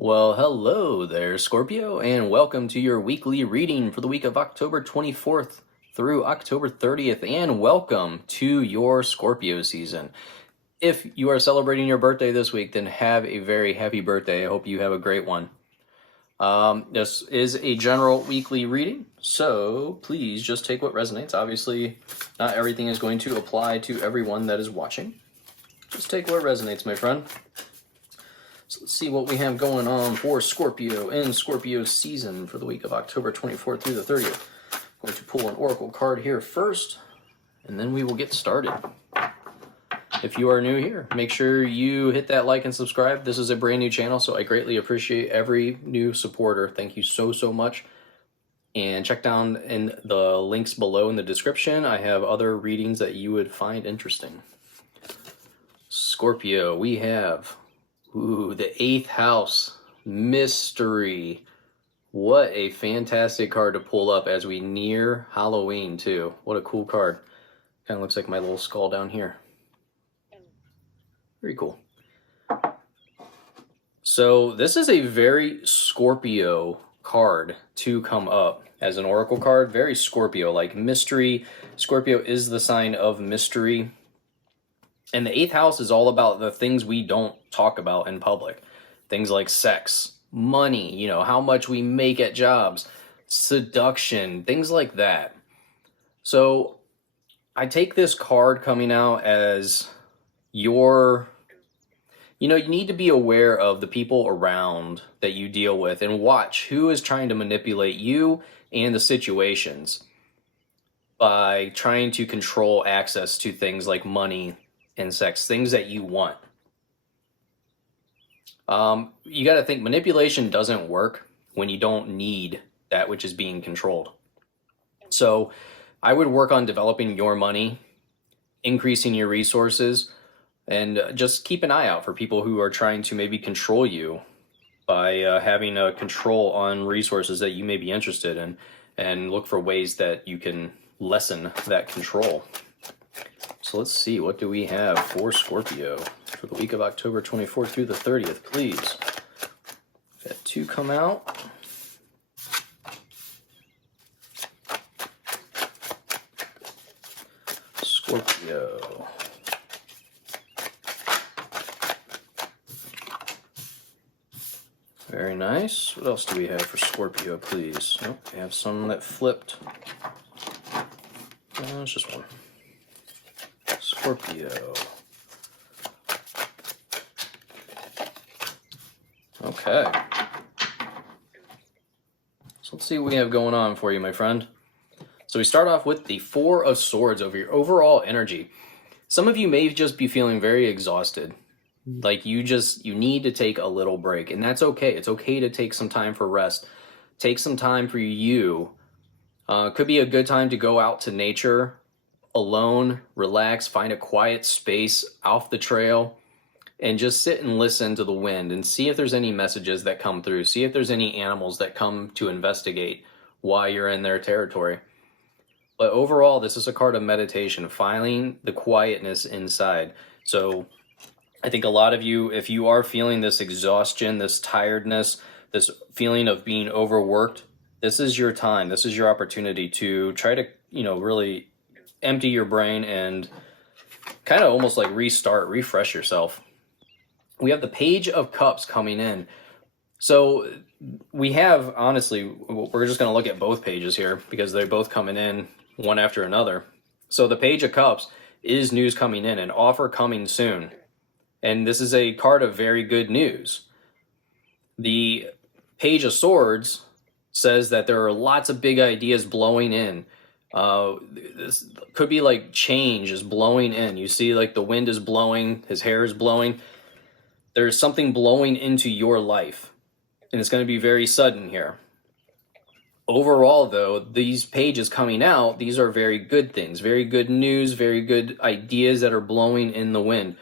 Well, hello there, Scorpio, and welcome to your weekly reading for the week of October 24th through October 30th, and welcome to your Scorpio season. If you are celebrating your birthday this week, then have a very happy birthday. I hope you have a great one. This is a general weekly reading, so please just take what resonates. Obviously, not everything is going to apply to everyone that is watching. Just take what resonates, my friend. So let's see what we have going on for Scorpio in Scorpio season for the week of October 24th through the 30th. I'm going to pull an oracle card here first, and then we will get started. If you are new here, make sure you hit that like and subscribe. This is a brand new channel, so I greatly appreciate every new supporter. Thank you so much. And check down in the links below in the description. I have other readings that you would find interesting. Scorpio, we have the 8th house, mystery. What a fantastic card to pull up as we near Halloween too. What a cool card. Kind of looks like my little skull down here. Very cool. So this is a very Scorpio card to come up as an oracle card. Very Scorpio, like mystery. Scorpio is the sign of mystery. And the 8th house is all about the things we don't talk about in public. Things like sex, money, how much we make at jobs, seduction, things like that. So I take this card coming out as you need to be aware of the people around that you deal with and watch who is trying to manipulate you and the situations by trying to control access to things like money and sex, things that you want. You got to think manipulation doesn't work when you don't need that which is being controlled. So I would work on developing your money, increasing your resources, and just keep an eye out for people who are trying to maybe control you by having a control on resources that you may be interested in, and look for ways that you can lessen that control. So let's see, what do we have for Scorpio for the week of October 24th through the 30th, please? We've had 2 come out. Scorpio. Very nice. What else do we have for Scorpio, please? Oh, we have some that flipped. It's just one. Scorpio. Okay. So let's see what we have going on for you, my friend. So we start off with the 4 of Swords over your overall energy. Some of you may just be feeling very exhausted. Like you need to take a little break, and that's okay. It's okay to take some time for rest. Take some time for you. Could be a good time to go out to nature, alone, relax, find a quiet space off the trail, and just sit and listen to the wind and see if there's any messages that come through. See if there's any animals that come to investigate why you're in their territory. But overall, this is a card of meditation, finding the quietness inside. So I think a lot of you, if you are feeling this exhaustion, this tiredness, this feeling of being overworked, this is your time. This is your opportunity to try to, really empty your brain and kind of almost like refresh yourself. We have the Page of Cups coming in. So we have, honestly, we're just going to look at both pages here because they're both coming in one after another. So the Page of Cups is news coming in, an offer coming soon. And this is a card of very good news. The Page of Swords says that there are lots of big ideas blowing in. This could be like change is blowing in. You see like the wind is blowing, his hair is blowing. There's something blowing into your life, and it's going to be very sudden here. Overall, though, these pages coming out, these are very good things, very good news, very good ideas that are blowing in the wind.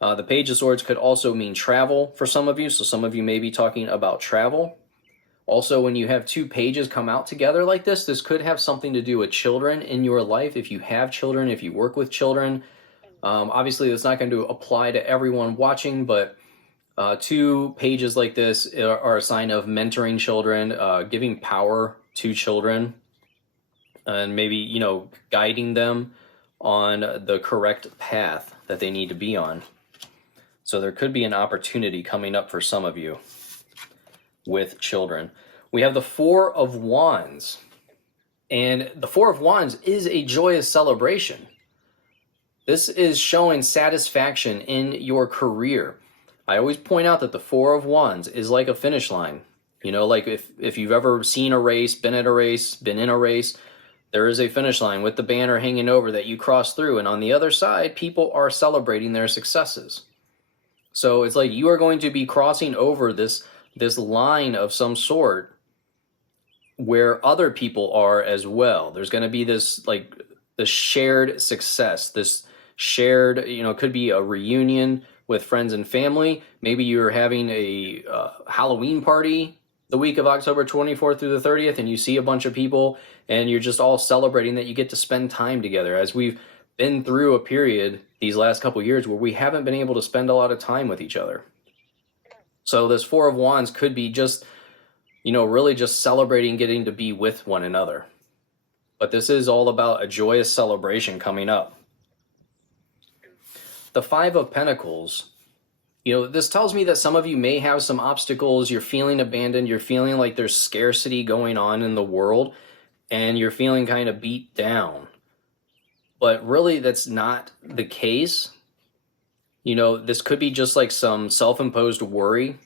The Page of Swords could also mean travel for some of you, so some of you may be talking about travel. Also, when you have 2 pages come out together like this could have something to do with children in your life. If you have children, if you work with children, obviously it's not going to apply to everyone watching, but Two pages like this are a sign of mentoring children, giving power to children, and maybe, guiding them on the correct path that they need to be on. So there could be an opportunity coming up for some of you with children. We have the Four of Wands. And the Four of Wands is a joyous celebration. This is showing satisfaction in your career. I always point out that the Four of Wands is like a finish line. Like if you've ever seen a race, been at a race, been in a race, there is a finish line with the banner hanging over that you cross through. And on the other side, people are celebrating their successes. So it's like you are going to be crossing over this line of some sort where other people are as well. There's going to be this shared success, this shared, could be a reunion with friends and family. Maybe you're having a Halloween party the week of October 24th through the 30th, and you see a bunch of people and you're just all celebrating that you get to spend time together, as we've been through a period these last couple years where we haven't been able to spend a lot of time with each other. So this Four of Wands could be just, really just celebrating getting to be with one another. But this is all about a joyous celebration coming up. The Five of Pentacles, this tells me that some of you may have some obstacles. You're feeling abandoned. You're feeling like there's scarcity going on in the world, and you're feeling kind of beat down. But really, that's not the case. This could be just like some self-imposed worry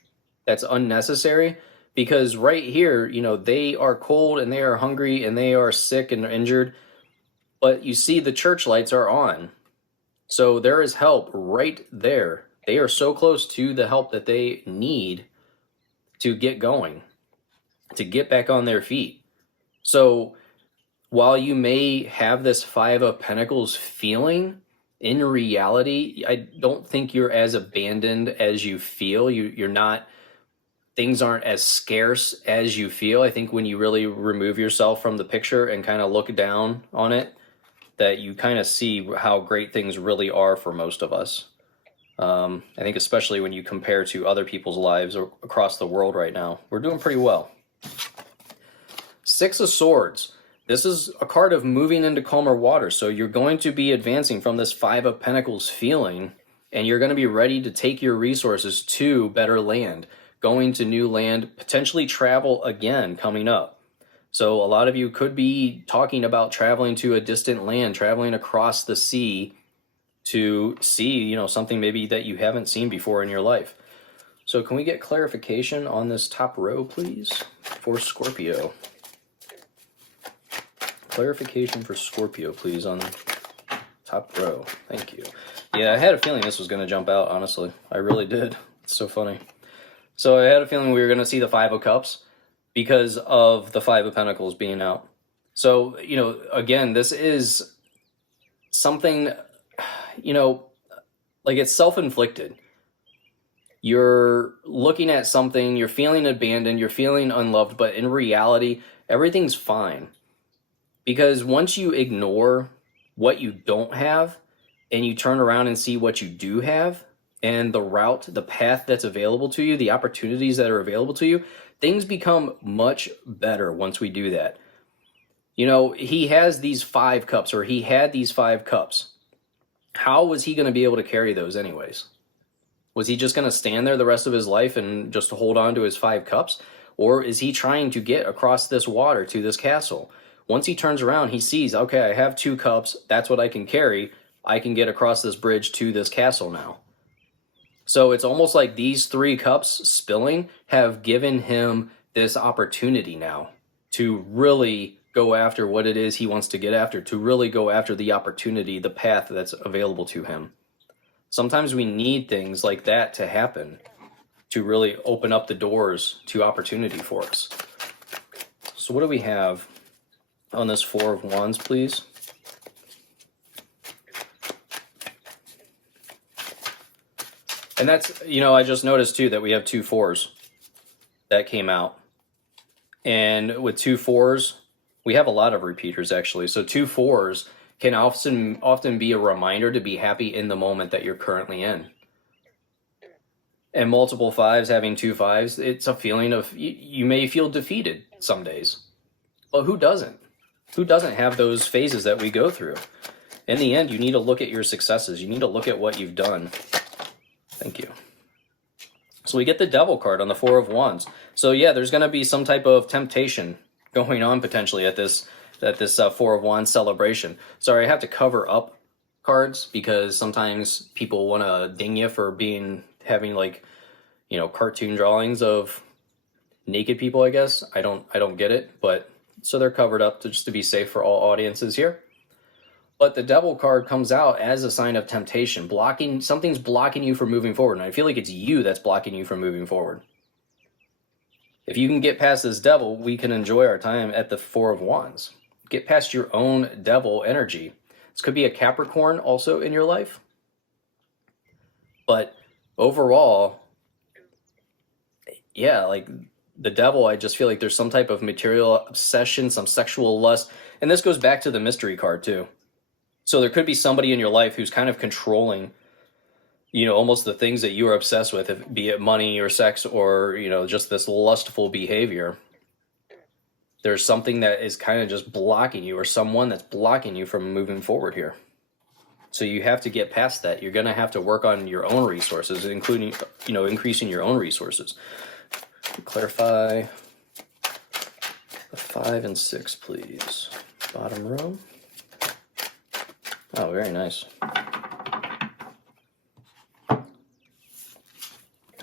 that's unnecessary, because right here, they are cold and they are hungry and they are sick and injured, but you see the church lights are on. So there is help right there. They are so close to the help that they need to get going, to get back on their feet. So while you may have this Five of Pentacles feeling, in reality, I don't think you're as abandoned as you feel. You're not, things aren't as scarce as you feel. I think when you really remove yourself from the picture and kind of look down on it, that you kind of see how great things really are for most of us. I think especially when you compare to other people's lives across the world right now, we're doing pretty well. Six of Swords. This is a card of moving into calmer water. So you're going to be advancing from this Five of Pentacles feeling, and you're going to be ready to take your resources to better land, going to new land, potentially travel again coming up. So a lot of you could be talking about traveling to a distant land, traveling across the sea to see, something maybe that you haven't seen before in your life. So can we get clarification on this top row, please, for Scorpio? Clarification for Scorpio, please, on top row. Thank you. Yeah, I had a feeling this was going to jump out, honestly. I really did. It's so funny. So I had a feeling we were going to see the Five of Cups because of the Five of Pentacles being out. So, again, this is something, like it's self-inflicted. You're looking at something, you're feeling abandoned, you're feeling unloved, but in reality, everything's fine. Because once you ignore what you don't have and you turn around and see what you do have and the route, the path that's available to you, the opportunities that are available to you, things become much better once we do that. He has these 5 cups, or he had these 5 cups. How was he going to be able to carry those anyways? Was he just going to stand there the rest of his life and just hold on to his 5 cups? Or is he trying to get across this water to this castle? Once he turns around, he sees, okay, I have 2 cups. That's what I can carry. I can get across this bridge to this castle now. So it's almost like these 3 cups spilling have given him this opportunity now to really go after what it is he wants to get after, to really go after the opportunity, the path that's available to him. Sometimes we need things like that to happen to really open up the doors to opportunity for us. So what do we have on this Four of Wands, please? And that's, I just noticed too that we have 2 4s that came out. And with 2 4s, we have a lot of repeaters actually. So 2 4s can often be a reminder to be happy in the moment that you're currently in. and multiple fives, having two fives, it's a feeling of you may feel defeated some days. But who doesn't? Who doesn't have those phases that we go through? In the end, you need to look at your successes. You need to look at what you've done. Thank you. So we get the Devil card on the Four of Wands. So yeah, there's going to be some type of temptation going on potentially at this Four of Wands celebration. Sorry, I have to cover up cards because sometimes people want to ding you for having like, you know, cartoon drawings of naked people, I guess. I don't get it, but so they're covered up just to be safe for all audiences here. But the Devil card comes out as a sign of temptation, something's blocking you from moving forward. And I feel like it's you that's blocking you from moving forward. If you can get past this Devil, we can enjoy our time at the Four of Wands. Get past your own Devil energy. This could be a Capricorn also in your life. But overall, yeah, like the Devil, I just feel like there's some type of material obsession, some sexual lust. And this goes back to the Mystery card too. So there could be somebody in your life who's kind of controlling, you know, almost the things that you are obsessed with, be it money or sex or, you know, just this lustful behavior. There's something that is kind of just blocking you, or someone that's blocking you from moving forward here. So you have to get past that. You're going to have to work on your own resources, including, you know, increasing your own resources. Clarify the 5 and 6, please. Bottom row. Oh, very nice.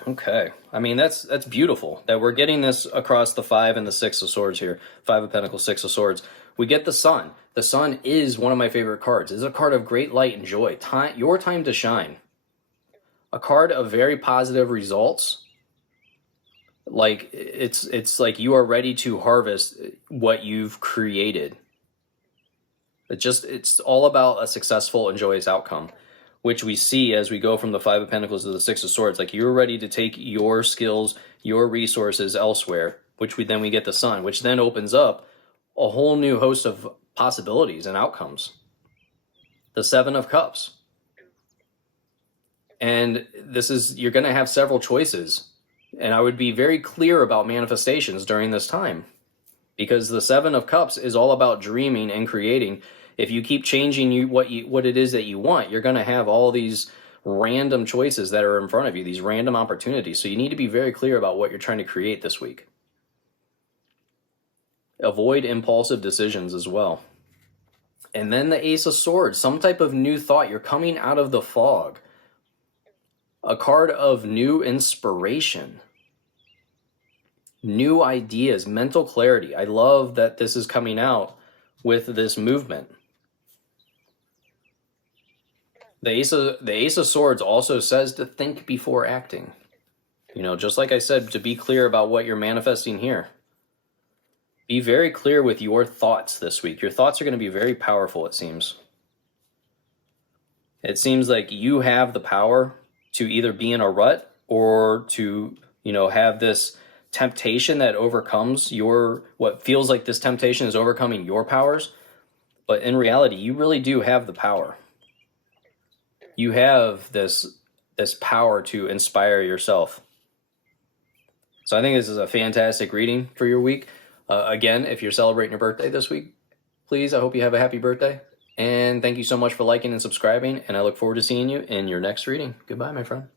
Okay. I mean, that's beautiful that we're getting this across the 5 and the 6 of Swords here. 5 of Pentacles, 6 of Swords. We get the Sun. The Sun is one of my favorite cards. It's a card of great light and joy. Your time to shine. A card of very positive results. Like it's like you are ready to harvest what you've created. It's all about a successful and joyous outcome, which we see as we go from the 5 of Pentacles to the 6 of Swords. Like you're ready to take your skills, your resources elsewhere, which we get the Sun, which then opens up a whole new host of possibilities and outcomes. The 7 of Cups. And you're going to have several choices. And I would be very clear about manifestations during this time, because the 7 of Cups is all about dreaming and creating. If you keep changing what it is that you want, you're going to have all these random choices that are in front of you, these random opportunities. So you need to be very clear about what you're trying to create this week. Avoid impulsive decisions as well. And then the Ace of Swords, some type of new thought. You're coming out of the fog. A card of new inspiration. New ideas, mental clarity. I love that this is coming out with this movement. The Ace of Swords also says to think before acting. You know, just like I said, to be clear about what you're manifesting here. Be very clear with your thoughts this week. Your thoughts are going to be very powerful, it seems. It seems like you have the power to either be in a rut or to, you know, have this temptation that overcomes what feels like this temptation is overcoming your powers. But in reality, you really do have the power. You have this power to inspire yourself. So I think this is a fantastic reading for your week. Again, if you're celebrating your birthday this week, please, I hope you have a happy birthday. And thank you so much for liking and subscribing. And I look forward to seeing you in your next reading. Goodbye, my friend.